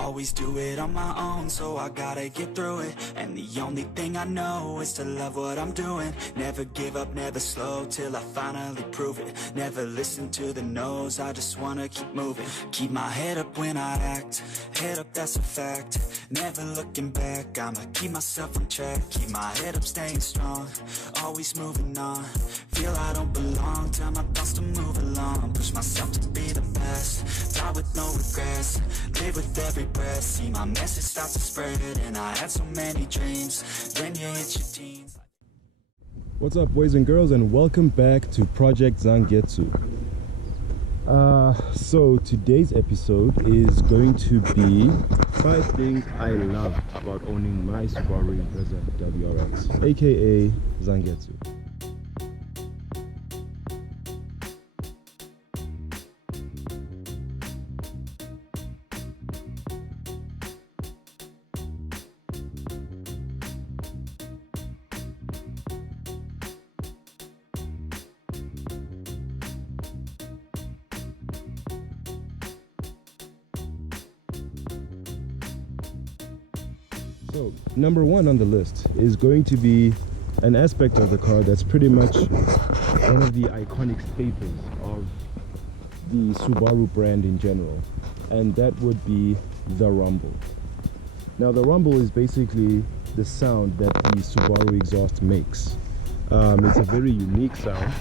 always do it on my own, so I gotta get through it. And the only thing I know is to love what I'm doing. Never give up, never slow, till I finally prove it. Never listen to the no's, I just wanna keep moving. Keep my head up when I act, head up, that's a fact. Never looking back, I'ma keep myself on track. Keep my head up, staying strong, always moving on. Feel I don't belong, tell my thoughts to move along. Push myself to be the best, die with no regrets. Live with every breath, see my message start to spread. And I had so many dreams, when you hit your teens. What's up, boys and girls, and welcome back to Project Zangetsu. So today's episode is going to be 5 things I love about owning my Subaru WRX, aka Zangetsu. So, number one on the list is going to be an aspect of the car that's pretty much one of the iconic staples of the Subaru brand in general, and that would be the rumble. Now, the rumble is basically the sound that the Subaru exhaust makes. It's a very unique sound.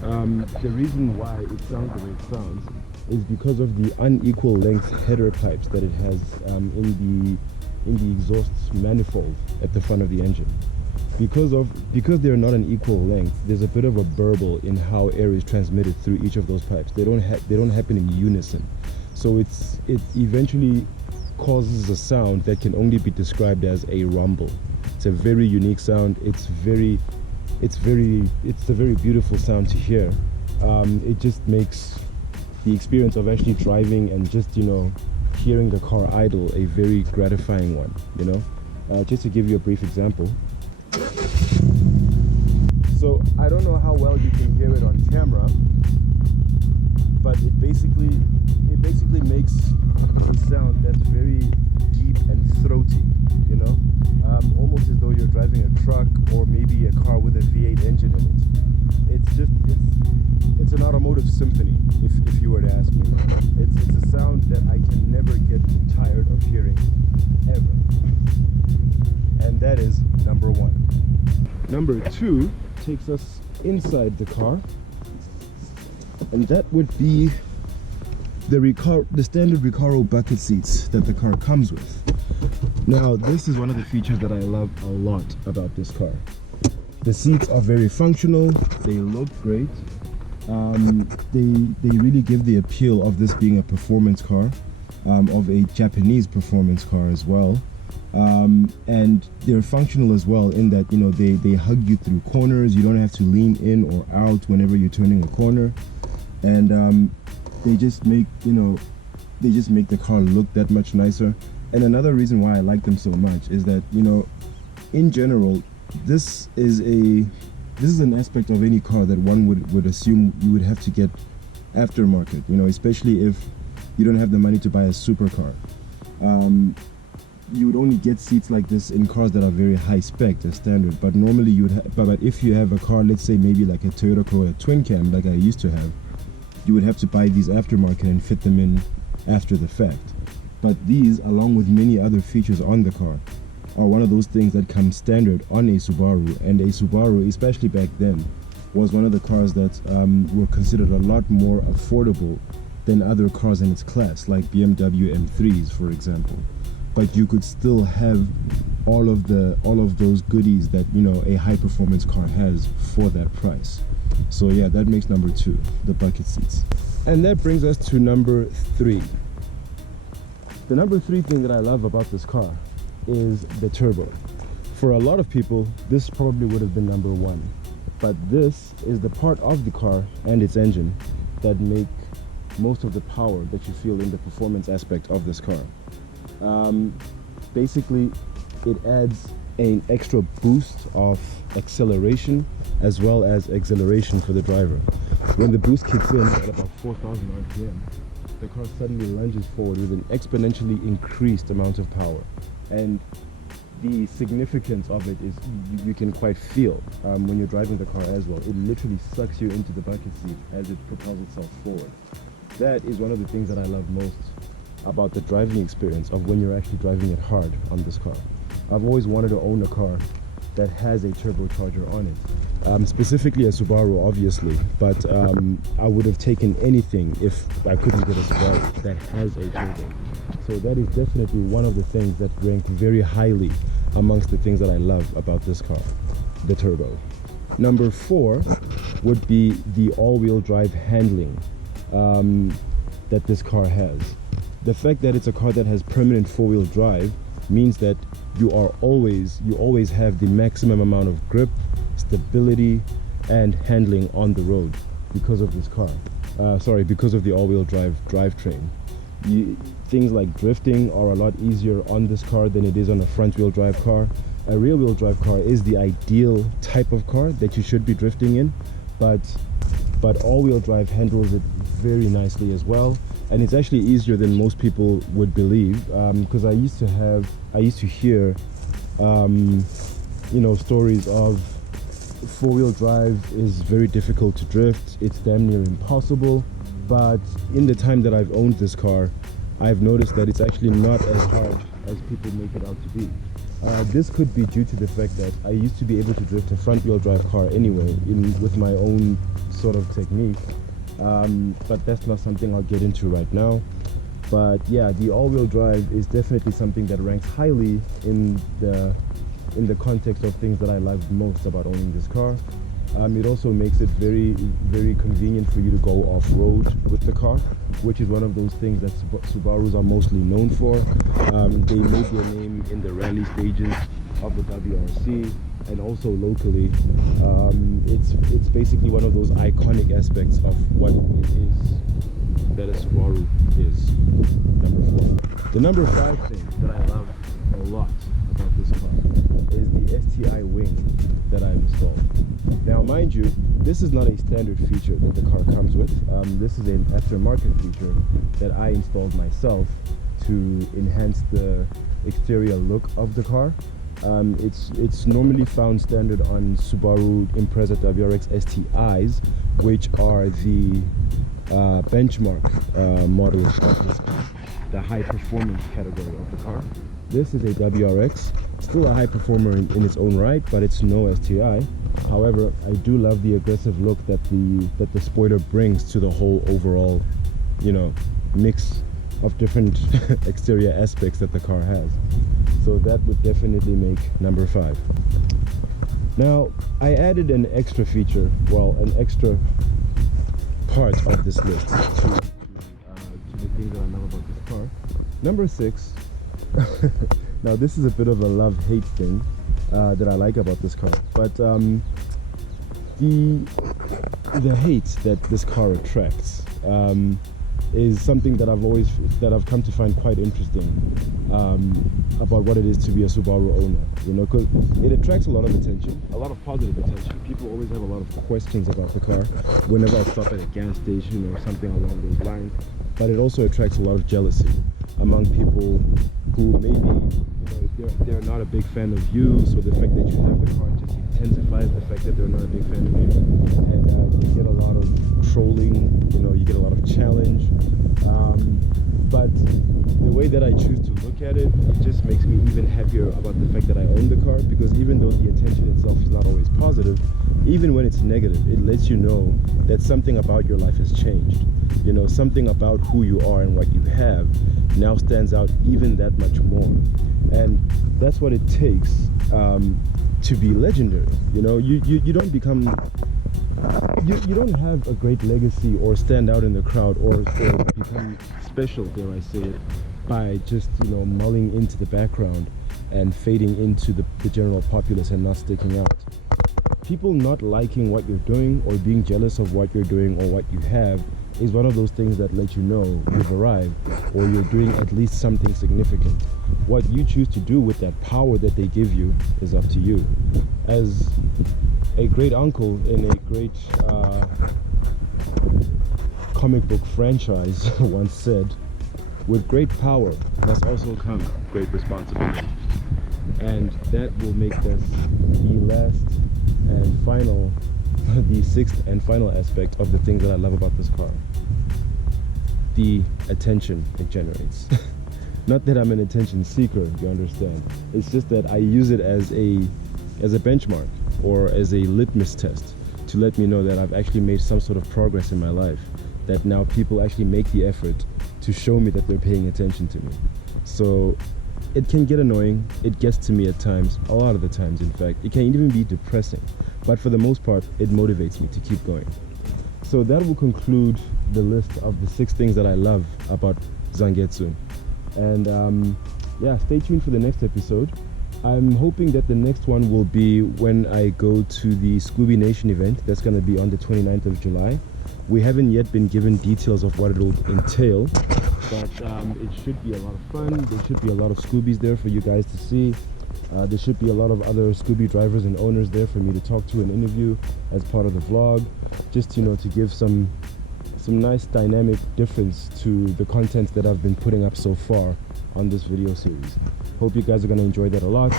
The reason why it sounds the way it sounds is because of the unequal length header pipes that it has in the exhaust manifold at the front of the engine. Because they're not an equal length, there's a bit of a burble in how air is transmitted through each of those pipes. They don't happen in unison, so it eventually causes a sound that can only be described as a rumble. It's a very unique sound. It's a very beautiful sound to hear. It just makes the experience of actually driving and just hearing the car idle a very gratifying one. Just to give you a brief example, so I don't know how well you can hear it on camera, but it basically makes a sound that's very deep and throaty, almost as though you're driving a truck or maybe a car with a V8 engine in it. It's an automotive symphony, if you were to ask me. It's a sound that I can never get tired of hearing, ever. And that is number one. Number two takes us inside the car, and that would be the standard Recaro bucket seats that the car comes with. Now, this is one of the features that I love a lot about this car. The seats are very functional, they look great. They really give the appeal of this being a performance car, of a Japanese performance car as well. And they're functional as well in that they hug you through corners. You don't have to lean in or out whenever you're turning a corner, and they just make the car look that much nicer. And another reason why I like them so much is that in general, this is an aspect of any car that one would assume you would have to get aftermarket, especially if you don't have the money to buy a supercar. You would only get seats like this in cars that are very high spec, as standard. But normally but if you have a car, let's say maybe like a Toyota Corolla twin cam like I used to have, you would have to buy these aftermarket and fit them in after the fact. But these, along with many other features on the car, are one of those things that come standard on a Subaru. And a Subaru, especially back then, was one of the cars that were considered a lot more affordable than other cars in its class, like BMW M3s, for example. But you could still have all of those goodies that a high performance car has for that price. So yeah, that makes number two, the bucket seats. And that brings us to number three. The number three thing that I love about this car is the turbo. For a lot of people, this probably would have been number one, but this is the part of the car and its engine that make most of the power that you feel in the performance aspect of this car. Basically, it adds an extra boost of acceleration as well as exhilaration for the driver. When the boost kicks in at about 4,000 RPM, the car suddenly lunges forward with an exponentially increased amount of power. And the significance of it is you can quite feel when you're driving the car as well. It literally sucks you into the bucket seat as it propels itself forward. That is one of the things that I love most about the driving experience of when you're actually driving it hard on this car. I've always wanted to own a car that has a turbocharger on it. Specifically a Subaru, obviously, but I would have taken anything if I couldn't get a Subaru that has a turbo. So that is definitely one of the things that rank very highly amongst the things that I love about this car, the turbo. Number 4 would be the all-wheel drive handling that this car has. The fact that it's a car that has permanent 4-wheel drive means that you always have the maximum amount of grip, stability, and handling on the road because of this car. Because of the all-wheel drive drivetrain. Things like drifting are a lot easier on this car than it is on a front-wheel drive car. A rear-wheel drive car is the ideal type of car that you should be drifting in, but all-wheel drive handles it very nicely as well, and it's actually easier than most people would believe. Because I used to hear, stories of 4-wheel drive is very difficult to drift. It's damn near impossible. But in the time that I've owned this car, I've noticed that it's actually not as hard as people make it out to be. This could be due to the fact that I used to be able to drift a front-wheel drive car anyway, with my own sort of technique. But that's not something I'll get into right now. But yeah, the all-wheel drive is definitely something that ranks highly in the context of things that I love most about owning this car. It also makes it very, very convenient for you to go off-road with the car, which is one of those things that Subarus are mostly known for. They made their name in the rally stages of the WRC and also locally. It's basically one of those iconic aspects of what it is that a Subaru is. Number 4. The number 5 thing that I love a lot about this car is the STI wing that I've installed. Now, mind you, this is not a standard feature that the car comes with. This is an aftermarket feature that I installed myself to enhance the exterior look of the car. It's normally found standard on Subaru Impreza WRX STIs, which are the benchmark models of this car, the high performance category of the car. This is a WRX, still a high performer in its own right, but it's no STI. However, I do love the aggressive look that the spoiler brings to the whole overall, mix of different exterior aspects that the car has. So that would definitely make number 5. Now, I added an extra feature, an extra part of this list to the things that I love about this car. Number 6. Now, this is a bit of a love-hate thing that I like about this car, but the hate that this car attracts is something that I've come to find quite interesting about what it is to be a Subaru owner. Because it attracts a lot of attention, a lot of positive attention. People always have a lot of questions about the car whenever I stop at a gas station or something along those lines. But it also attracts a lot of jealousy among people who maybe they're not a big fan of you, so the fact that you have the car just intensifies the fact that they're not a big fan of you, and you get a lot of trolling, you get a lot of challenge, but the way that I choose to look at it, it just makes me even happier about the fact that I own the car, because even though the attention itself is not always positive, even when it's negative, it lets you know that something about your life has changed. Something about who you are and what you have now stands out even that much more. And that's what it takes to be legendary. You don't become you don't have a great legacy or stand out in the crowd or become special, dare I say it, by just mulling into the background and fading into the general populace and not sticking out. People not liking what you're doing or being jealous of what you're doing or what you have is one of those things that let you know you've arrived or you're doing at least something significant. What you choose to do with that power that they give you is up to you. As a great uncle and a great comic book franchise once said, with great power must also come great responsibility. And that will make this the last and final, the sixth and final aspect of the things that I love about this car. The attention it generates. Not that I'm an attention seeker, you understand. It's just that I use it as a benchmark or as a litmus test to let me know that I've actually made some sort of progress in my life, that now people actually make the effort to show me that they're paying attention to me. So it can get annoying, it gets to me at times, a lot of the times in fact. It can even be depressing, but for the most part it motivates me to keep going. So that will conclude the list of the 6 things that I love about Zangetsu. And yeah, stay tuned for the next episode. I'm hoping that the next one will be when I go to the Scooby Nation event. That's going to be on the 29th of July. We haven't yet been given details of what it will entail, but it should be a lot of fun. There should be a lot of Scoobies there for you guys to see. There should be a lot of other Scooby drivers and owners there for me to talk to and interview as part of the vlog, just, you know, to give some nice dynamic difference to the content that I've been putting up so far on this video series. Hope you guys are going to enjoy that a lot.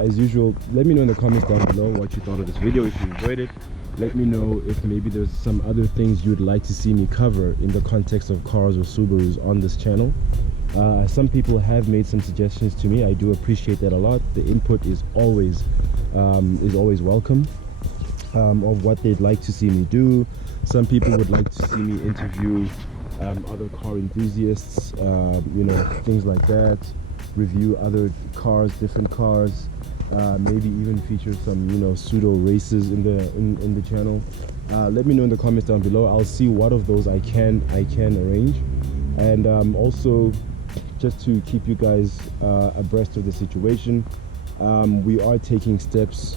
As usual, let me know in the comments down below what you thought of this video, if you enjoyed it. Let me know if maybe there's some other things you would like to see me cover in the context of cars or Subarus on this channel. Some people have made some suggestions to me. I do appreciate that a lot. The input is always welcome, of what they'd like to see me do. Some people would like to see me interview other car enthusiasts, you know, things like that. Review other cars, different cars. Maybe even feature some, you know, pseudo races in the channel. Let me know in the comments down below. I'll see what of those I can arrange. And also, just to keep you guys abreast of the situation, we are taking steps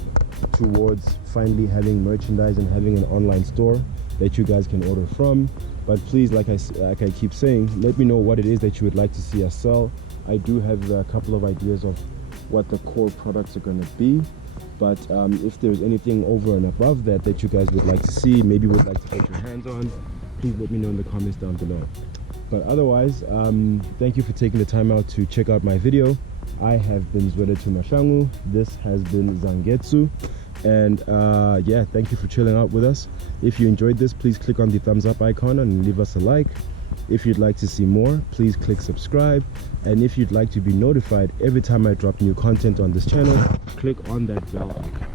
towards finally having merchandise and having an online store that you guys can order from. But please, like I keep saying, let me know what it is that you would like to see us sell. I do have a couple of ideas of what the core products are going to be, but if there's anything over and above that you guys would like to see, maybe would like to get your hands on, please let me know in the comments down below. But otherwise, thank you for taking the time out to check out my video. I have been Zweletu Mashangu. This has been Zangetsu. And yeah, thank you for chilling out with us. If you enjoyed this, please click on the thumbs up icon and leave us a like. If you'd like to see more, please click subscribe. And if you'd like to be notified every time I drop new content on this channel, click on that bell icon.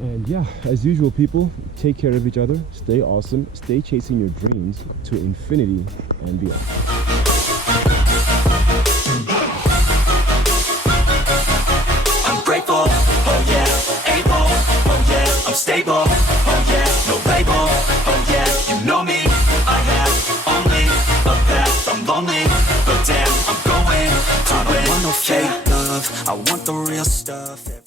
And yeah, as usual, people, take care of each other, stay awesome, stay chasing your dreams to infinity and beyond. I'm grateful, oh yeah, able, oh yeah, I'm stable, oh yeah, no label, oh yeah, you know me, I have only a path, I'm lonely, but damn, I'm going to win. I don't want no fake love, I want the real stuff.